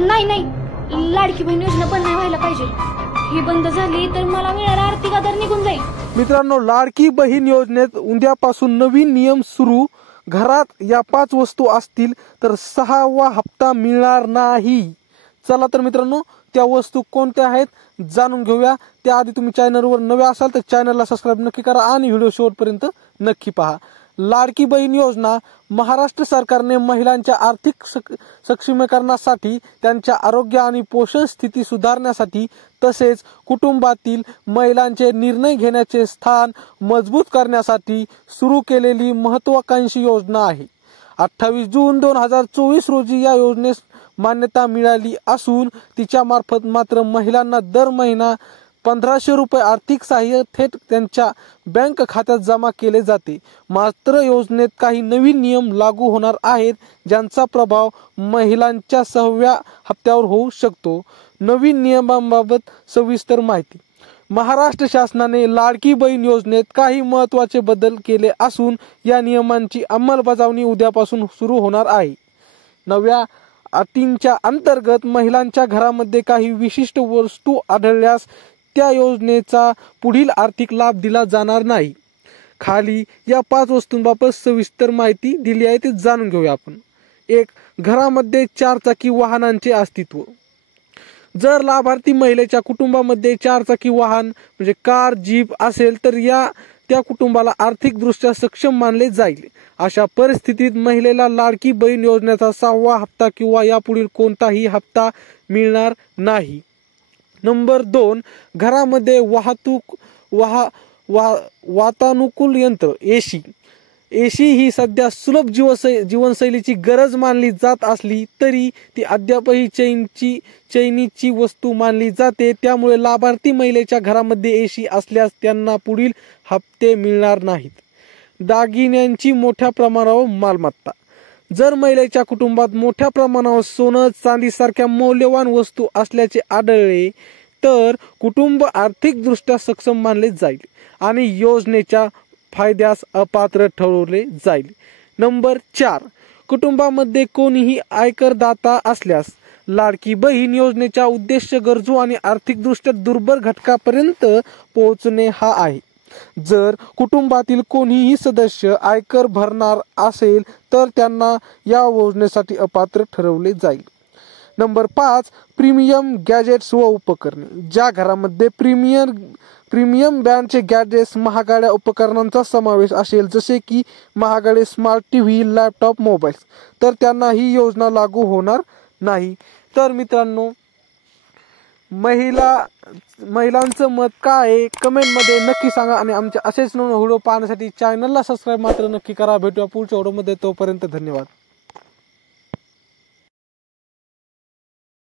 नाही नाही, लाडकी बहीण योजना बंद नाही व्हायला पाहिजे. ही बंद झाली तर मला मिळणारा आर्थिक आधार निघून जाईल. मित्रांनो, लाडकी बहीण योजनेत उद्यापासून नवीन नियम सुरू. घरात या 5 वस्तू असतील तर 6वा हप्ता मिळणार नाही. चला तर मित्रांनो, त्या वस्तू कोणत्या आहेत जाणून घेऊया. त्याआधी तुम्ही चॅनलवर नवे असाल तर चॅनलला सबस्क्राईब नक्की करा आणि व्हिडिओ शेवटपर्यंत नक्की पहा. लाडकी बहीण योजना महाराष्ट्र सरकारने महिलांच्या आर्थिक सक्षमीकरणासाठी, त्यांच्या आरोग्य आणि पोषण स्थिती सुधारण्यासाठी तसेच कुटुंबातील महिलांचे निर्णय घेण्याचे स्थान मजबूत करण्यासाठी सुरू केलेली महत्त्वाकांक्षी योजना आहे. 28 जून 2024 रोजी या योजनेस मान्यता मिळाली असून तिच्या मार्फत मात्र महिलांना दर महिना 1500 रुपये आर्थिक सहाय्य थेट त्यांच्या बँक खात्यात जमा केले जाते. मात्र योजनेत काही नवीन नियम लागू होणार आहेत, ज्यांचा प्रभाव महिलांच्या 6व्या हप्त्यावर होऊ शकतो. नवीन नियमांबाबत सविस्तर माहिती. महाराष्ट्र शासनाने लाडकी बहीण योजनेत काही महत्त्वाचे बदल केले असून या नियमांची अंमलबजावणी उद्यापासून सुरू होणार आहे. नव्या अटींच्या अंतर्गत महिलांच्या घरामध्ये काही विशिष्ट वस्तू आढळल्यास त्या योजनेचा पुढील आर्थिक लाभ दिला जाणार नाही. खाली या 5 वस्तूंबाबत सविस्तर माहिती दिली आहे, ते जाणून घेऊया आपण. 1. घरामध्ये 4 चाकी वाहनांचे अस्तित्व. जर लाभार्थी महिलेच्या कुटुंबामध्ये 4 चाकी वाहन म्हणजे कार, जीप असेल तर त्या कुटुंबाला आर्थिकदृष्ट्या सक्षम मानले जाईल. अशा परिस्थितीत महिलेला लाडकी बहीण योजनेचा 6वा हप्ता किंवा यापुढील कोणताही हप्ता मिळणार नाही. नंबर 2. घरामध्ये वातानुकूल यंत्र एसी ही सध्या सुलभ जीवनशैलीची गरज मानली जात असली तरी ती अद्यापही चैनीची वस्तू मानली जाते. त्यामुळे लाभार्थी महिलेच्या घरामध्ये एसी असल्यास त्यांना पुढील हप्ते मिळणार नाहीत. दागिन्यांची मोठ्या प्रमाणावर मालमत्ता. जर महिलेच्या कुटुंबात मोठ्या प्रमाणावर सोनं, चांदी सारख्या मौल्यवान वस्तू असल्याचे आढळले तर कुटुंब आर्थिकदृष्ट्या सक्षम मानले जाईल आणि योजनेच्या फायद्यास अपात्र ठरवले जाईल. नंबर 4. कुटुंबामध्ये कोणीही आयकरदाता असल्यास लाडकी बहीण योजनेचा उद्देश गरजू आणि आर्थिकदृष्ट्या दुर्बल घटकापर्यंत पोहोचणे हा आहे. जर कुटुंबातील कोणीही सदस्य आयकर भरणार असेल तर त्यांना या योजनेसाठी अपात्र ठरवले जाईल. नंबर 5. प्रीमियम गॅजेट्स व उपकरणे. ज्या घरामध्ये प्रीमियम ब्रँडचे गॅजेट्स, महागड्या उपकरणांचा समावेश असेल जसे की महागडे स्मार्ट टीव्ही, लॅपटॉप, मोबाईल्स, तर त्यांना ही योजना लागू होणार नाही. तर मित्रांनो, महिलांचं मत काय आहे कमेंटमध्ये नक्की सांगा आणि आमचे असेच नवीन व्हिडिओ पाहण्यासाठी चॅनलला सबस्क्राईब मात्र नक्की करा. भेटूया पुढच्या व्हिडिओमध्ये. तोपर्यंत धन्यवाद.